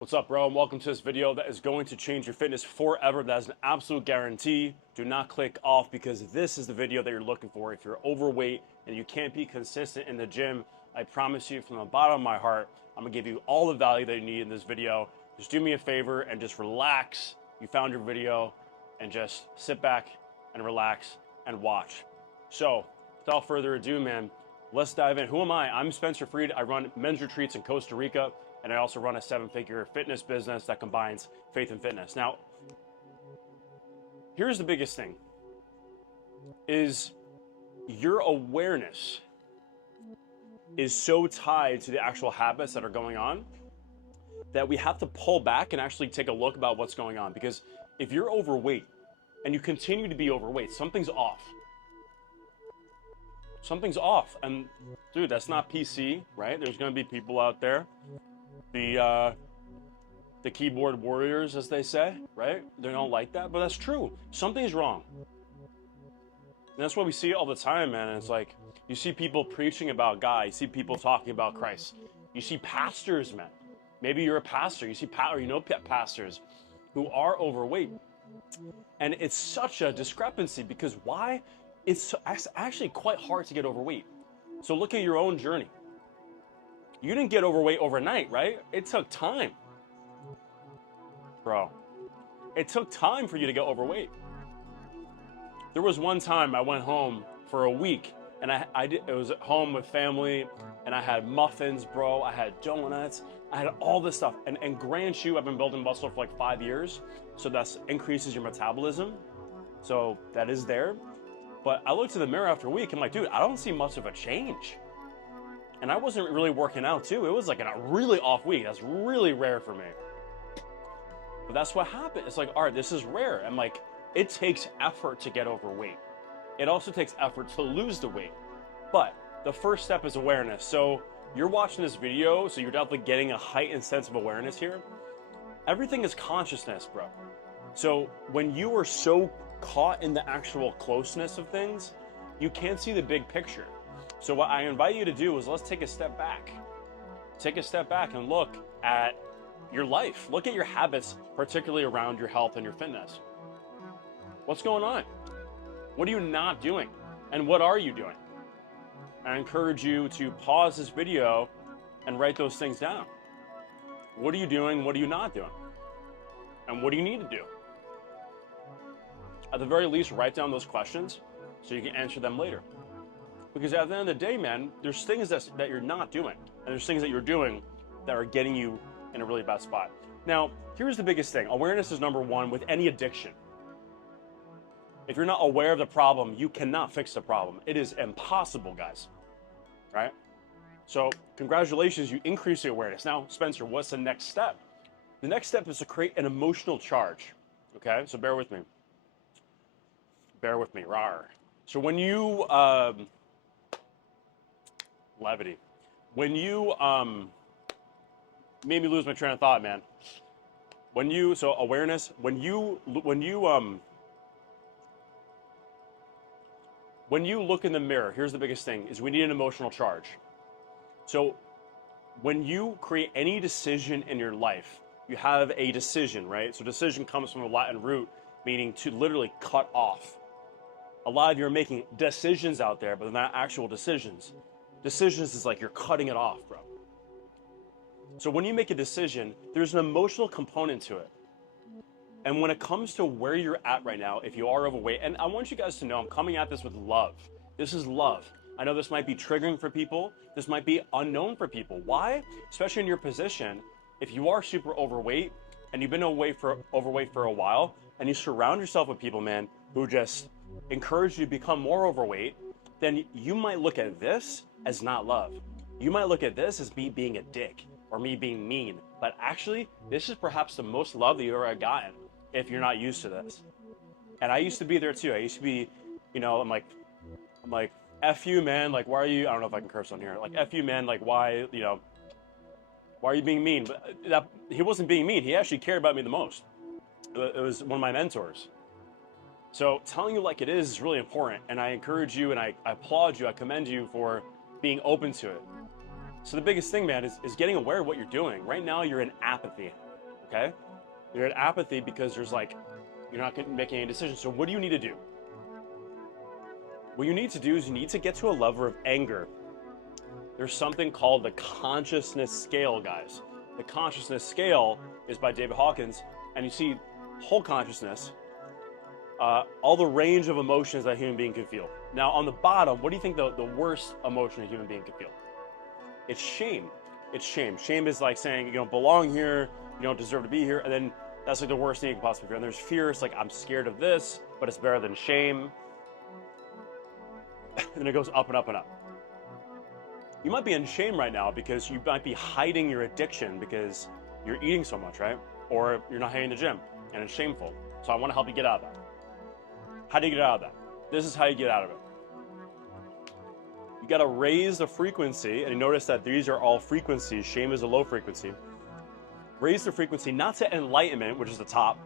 What's up, bro? And welcome to this video that is going to change your fitness forever. That is an absolute guarantee. Do not click off because this is the video that you're looking for. If you're overweight and you can't be consistent in the gym, I promise you from the bottom of my heart, I'm gonna give you all the value that you need in this video. Just do me a favor and just relax. You found your video and just sit back and relax and watch. So without further ado, man, let's dive in. Who am I? I'm Spencer Freed. I run men's retreats in Costa Rica, and I also run a 7-figure fitness business that combines faith and fitness. Now, here's the biggest thing, is your awareness is so tied to the actual habits that are going on that we have to pull back and actually take a look about what's going on. Because if you're overweight and you continue to be overweight, something's off. Something's off. And dude, that's not PC, right? There's gonna be people out there, the keyboard warriors, as they say, right? They don't like that, but that's true. Something's wrong. And that's what we see all the time, man. And it's like, you see people preaching about God. You see people talking about Christ. You see pastors, man. Maybe you're a pastor. You see, or you know pastors who are overweight. And it's such a discrepancy because why? It's actually quite hard to get overweight. So look at your own journey. You didn't get overweight overnight, right? It took time. Bro, it took time for you to get overweight. There was one time I went home for a week and it was at home with family and I had muffins, bro. I had donuts. I had all this stuff. And grant you, I've been building muscle for like 5 years. So that increases your metabolism. So that is there. But I looked in the mirror after a week. I'm like, dude, I don't see much of a change. And I wasn't really working out too. It was like a really off week. That's really rare for me. But that's what happened. It's like, all right, this is rare. I'm like, it takes effort to get overweight. It also takes effort to lose the weight. But the first step is awareness. So you're watching this video, so you're definitely getting a heightened sense of awareness here. Everything is consciousness, bro. So when you are so caught in the actual closeness of things, you can't see the big picture. So what I invite you to do is let's take a step back. Take a step back and look at your life. Look at your habits, particularly around your health and your fitness. What's going on? What are you not doing? And what are you doing? I encourage you to pause this video and write those things down. What are you doing? What are you not doing? And what do you need to do? At the very least, write down those questions so you can answer them later. Because at the end of the day, man, there's things that you're not doing. And there's things that you're doing that are getting you in a really bad spot. Now, here's the biggest thing. Awareness is number one with any addiction. If you're not aware of the problem, you cannot fix the problem. It is impossible, guys. Right? So, congratulations, you increase the awareness. Now, Spencer, what's the next step? The next step is to create an emotional charge. Okay? So bear with me. Bear with me. Rawr. So when you levity. When you made me lose my train of thought, man. So awareness, when you look in the mirror, here's the biggest thing, is we need an emotional charge. So when you create any decision in your life, you have a decision, right? So decision comes from a Latin root, meaning to literally cut off. A lot of you are making decisions out there, but they're not actual decisions. Decisions is like you're cutting it off, bro. So when you make a decision, there's an emotional component to it. And when it comes to where you're at right now, if you are overweight, and I want you guys to know I'm coming at this with love. This is love. I know this might be triggering for people. This might be unknown for people. Why? Especially in your position, if you are super overweight and you've been overweight for a while and you surround yourself with people, man, who just encourage you to become more overweight, then you might look at this as not love. You might look at this as me being a dick or me being mean. But actually, this is perhaps the most love that you've ever gotten if you're not used to this. And I used to be there too. I used to be, I'm like, F you, man. Like, why are you, I don't know if I can curse on here. Like, F you, man. Like, why are you being mean? But he wasn't being mean. He actually cared about me the most. It was one of my mentors. So telling you like it is really important. And I encourage you and I applaud you. I commend you for being open to it. So the biggest thing, man, is getting aware of what you're doing. Right now, you're in apathy. okay? You're at apathy because there's like, you're not making any decisions. So what do you need to do? What you need to do is you need to get to a level of anger. There's something called the consciousness scale, guys. The consciousness scale is by David Hawkins, and you see whole consciousness, all the range of emotions that a human being can feel. Now, on the bottom, what do you think the worst emotion a human being can feel? It's shame. It's shame. Shame is like saying you don't belong here, you don't deserve to be here, and then that's like the worst thing you can possibly feel. And there's fear. It's like, I'm scared of this, but it's better than shame. And it goes up and up and up. You might be in shame right now because you might be hiding your addiction because you're eating so much, right? Or you're not hitting the gym, and it's shameful. So I want to help you get out of that. How do you get out of that? This is how you get out of it. You got to raise the frequency, and you notice that these are all frequencies. Shame is a low frequency. Raise the frequency not to enlightenment, which is the top,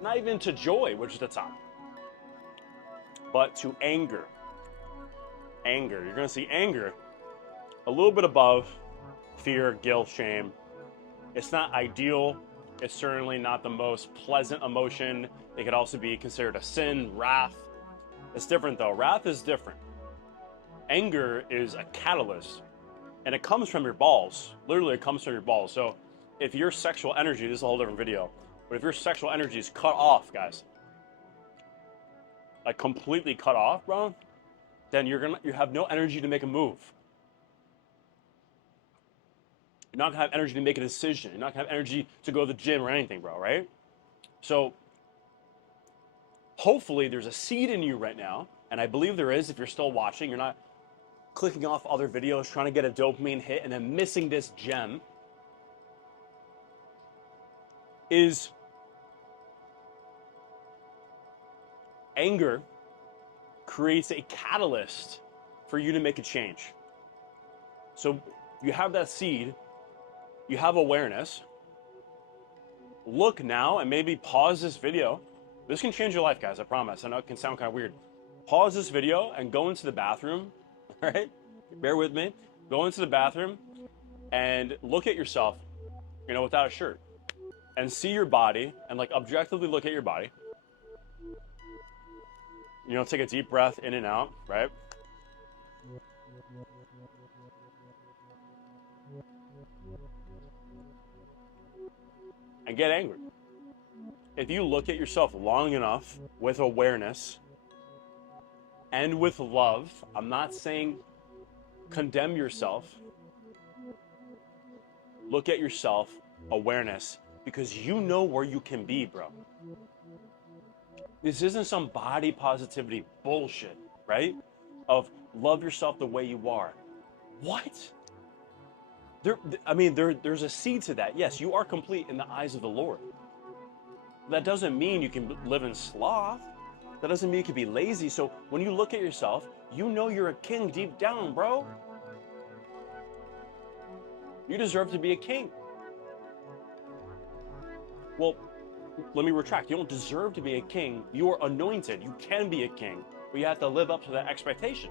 not even to joy, which is the top, but to anger. Anger. You're going to see anger a little bit above fear, guilt, shame. It's not ideal. It's certainly not the most pleasant emotion. It could also be considered a sin. Wrath. It's different though. Wrath is different. Anger is a catalyst, and it comes from your balls. Literally, it comes from your balls. So if your sexual energy, this is a whole different video, but if your sexual energy is cut off, guys, like completely cut off, bro, then you have no energy to make a move. You're not gonna have energy to make a decision. You're not gonna have energy to go to the gym or anything, bro, right? So hopefully there's a seed in you right now, and I believe there is if you're still watching. You're not clicking off other videos, trying to get a dopamine hit, and then missing this gem. Is anger creates a catalyst for you to make a change. So you have that seed, you have awareness. Look now and maybe pause this video. This can change your life, guys, I promise. I know it can sound kind of weird. Pause this video and go into the bathroom, right? Bear with me. Go into the bathroom and look at yourself, without a shirt. And see your body and like objectively look at your body. Take a deep breath in and out, right? And get angry. If you look at yourself long enough with awareness and with love, I'm not saying condemn yourself. Look at yourself, awareness, because you know where you can be, bro. This isn't some body positivity bullshit, right? Of love yourself the way you are. What? There's a seed to that. Yes, you are complete in the eyes of the Lord. That doesn't mean you can live in sloth. That doesn't mean you can be lazy. So when you look at yourself, you know you're a king deep down, bro. You deserve to be a king. Well, let me retract. You don't deserve to be a king. You are anointed. You can be a king, but you have to live up to that expectation.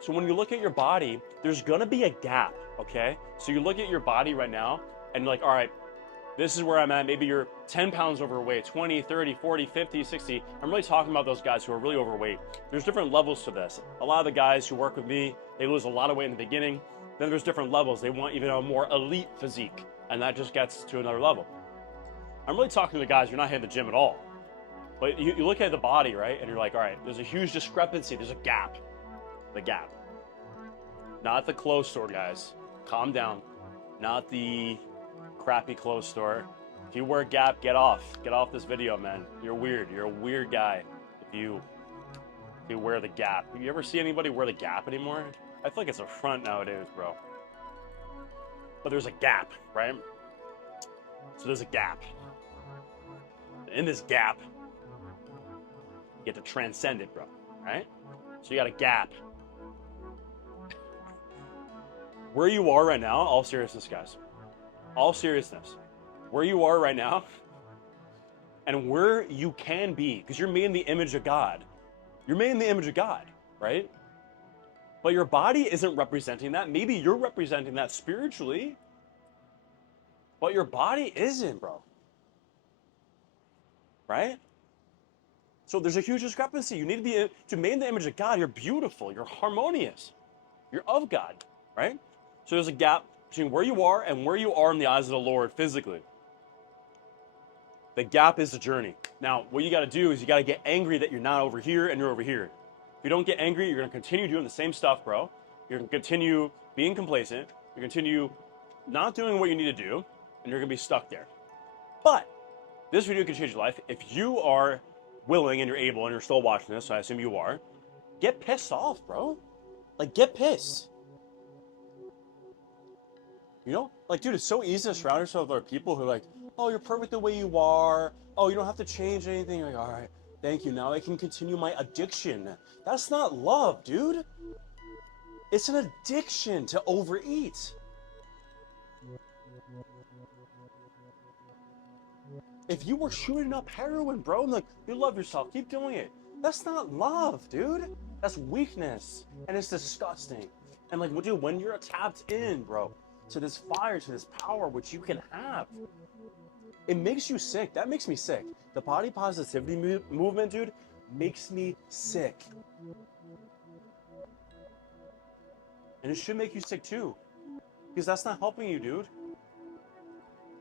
So when you look at your body, there's gonna be a gap, okay? So you look at your body right now and you're like, all right, this is where I'm at. Maybe you're 10 pounds overweight, 20, 30, 40, 50, 60. I'm really talking about those guys who are really overweight. There's different levels to this. A lot of the guys who work with me, they lose a lot of weight in the beginning. Then there's different levels. They want even a more elite physique, and that just gets to another level. I'm really talking to the guys who are not hitting the gym at all. But you look at the body, right? And you're like, all right, there's a huge discrepancy. There's a gap. The gap. Not the clothes store, guys. Calm down. Not the crappy clothes store. If you wear Gap, get off. Get off this video, man. You're weird. You're a weird guy if you wear the Gap. You ever see anybody wear the Gap anymore? I feel like it's a front nowadays, bro. But there's a gap, right? So there's a gap. In this gap, you get to transcend it, bro, right? So you got a gap. Where you are right now, all seriousness, guys. All seriousness. Where you are right now and where you can be, because you're made in the image of God. You're made in the image of God, right? But your body isn't representing that. Maybe you're representing that spiritually. but your body isn't, bro. Right? So there's a huge discrepancy. You need to be to made in the image of God. You're beautiful. You're harmonious. You're of God, right? So there's a gap between where you are and where you are in the eyes of the Lord physically. The gap is the journey. Now, what you got to do is you got to get angry that you're not over here and you're over here. If you don't get angry, you're going to continue doing the same stuff, bro. You're going to continue being complacent. You're going to continue not doing what you need to do, and you're going to be stuck there. But this video can change your life. If you are willing and you're able and you're still watching this, so I assume you are, get pissed off, bro. Like, get pissed. You know? Like, dude, it's so easy to surround yourself with other people who are like, oh, you're perfect the way you are. Oh, you don't have to change anything. You're like, all right, thank you. Now I can continue my addiction. That's not love, dude. It's an addiction to overeat. If you were shooting up heroin, bro, and like, you love yourself, keep doing it. That's not love, dude. That's weakness. And it's disgusting. And like, dude, when you're tapped in, bro, to this fire, to this power, which you can have, it makes you sick. That makes me sick. The body positivity movement, dude, makes me sick. And it should make you sick too, because that's not helping you, dude.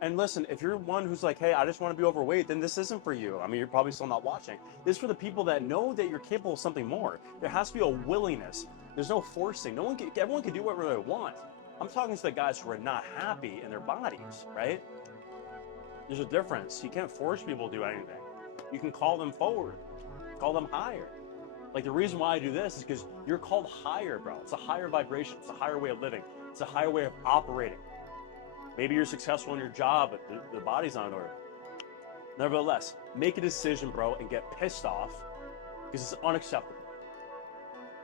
And listen, if you're one who's like, hey, I just want to be overweight, then this isn't for you. I mean, you're probably still not watching. This is for the people that know that you're capable of something more. There has to be a willingness. There's no forcing. Everyone can do whatever they want. I'm talking to the guys who are not happy in their bodies, right? There's a difference. You can't force people to do anything. You can call them forward, call them higher. Like, the reason why I do this is because you're called higher, bro. It's a higher vibration. It's a higher way of living. It's a higher way of operating. Maybe you're successful in your job, but the body's not in order. Nevertheless, make a decision, bro, and get pissed off, because it's unacceptable.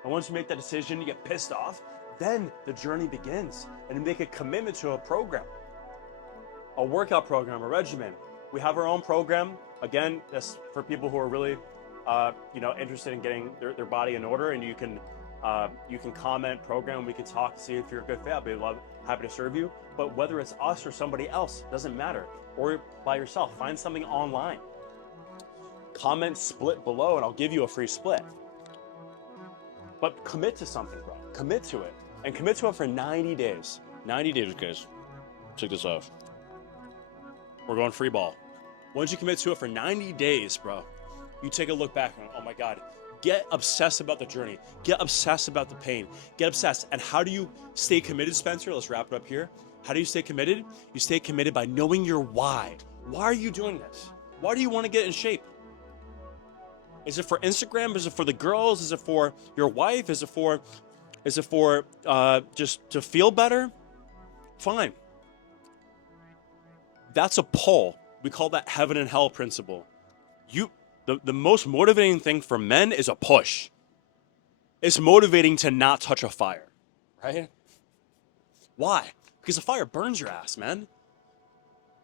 And once you make that decision, you get pissed off, then the journey begins. And you make a commitment to a program, a workout program, a regimen. We have our own program. Again, that's for people who are really interested in getting their body in order, and you can comment program. We can talk, see if you're a good fit. I'll be happy to serve you. But whether it's us or somebody else, doesn't matter. Or by yourself, find something online. Comment split below, and I'll give you a free split. But commit to something, bro. Commit to it, and commit to it for 90 days. 90 days, guys. Check this off. We're going free ball. Once you commit to it for 90 days, bro, you take a look back and, oh my God, get obsessed about the journey. Get obsessed about the pain. Get obsessed. And how do you stay committed, Spencer? Let's wrap it up here. How do you stay committed? You stay committed by knowing your why. Why are you doing this? Why do you want to get in shape? Is it for Instagram? Is it for the girls? Is it for your wife? Is it for just to feel better? Fine. That's a pull. We call that heaven and hell principle. The most motivating thing for men is a push. It's motivating to not touch a fire, right? Why? Because the fire burns your ass, man.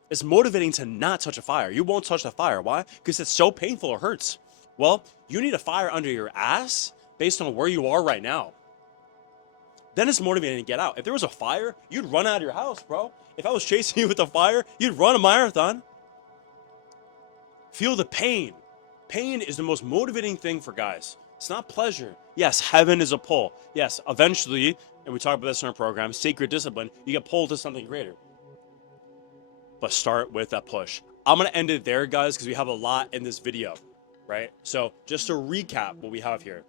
It's motivating to not touch a fire. You won't touch the fire. Why? Because it's so painful, it hurts. Well, you need a fire under your ass based on where you are right now. Then it's motivating to get out. If there was a fire, you'd run out of your house, bro. If I was chasing you with a fire, you'd run a marathon. Feel the pain. Pain is the most motivating thing for guys. It's not pleasure. Yes, heaven is a pull. Yes, eventually, and we talk about this in our program, sacred discipline, you get pulled to something greater. But start with that push. I'm going to end it there, guys, because we have a lot in this video, right? So just to recap what we have here,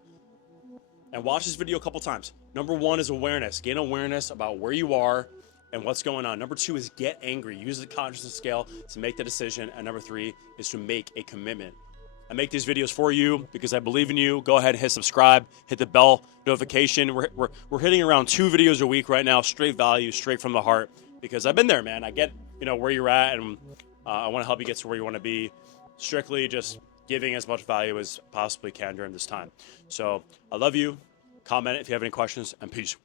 and watch this video a couple times. Number one is awareness. Gain awareness about where you are and what's going on. Number two is get angry. Use the consciousness scale to make the decision. And number three is to make a commitment. I make these videos for you because I believe in you. Go ahead and hit subscribe, hit the bell notification. We're hitting around 2 videos a week right now, straight value, straight from the heart, because I've been there, man. I get, where you're at, and I want to help you get to where you want to be, strictly just giving as much value as possibly can during this time. So I love you. Comment if you have any questions, and peace.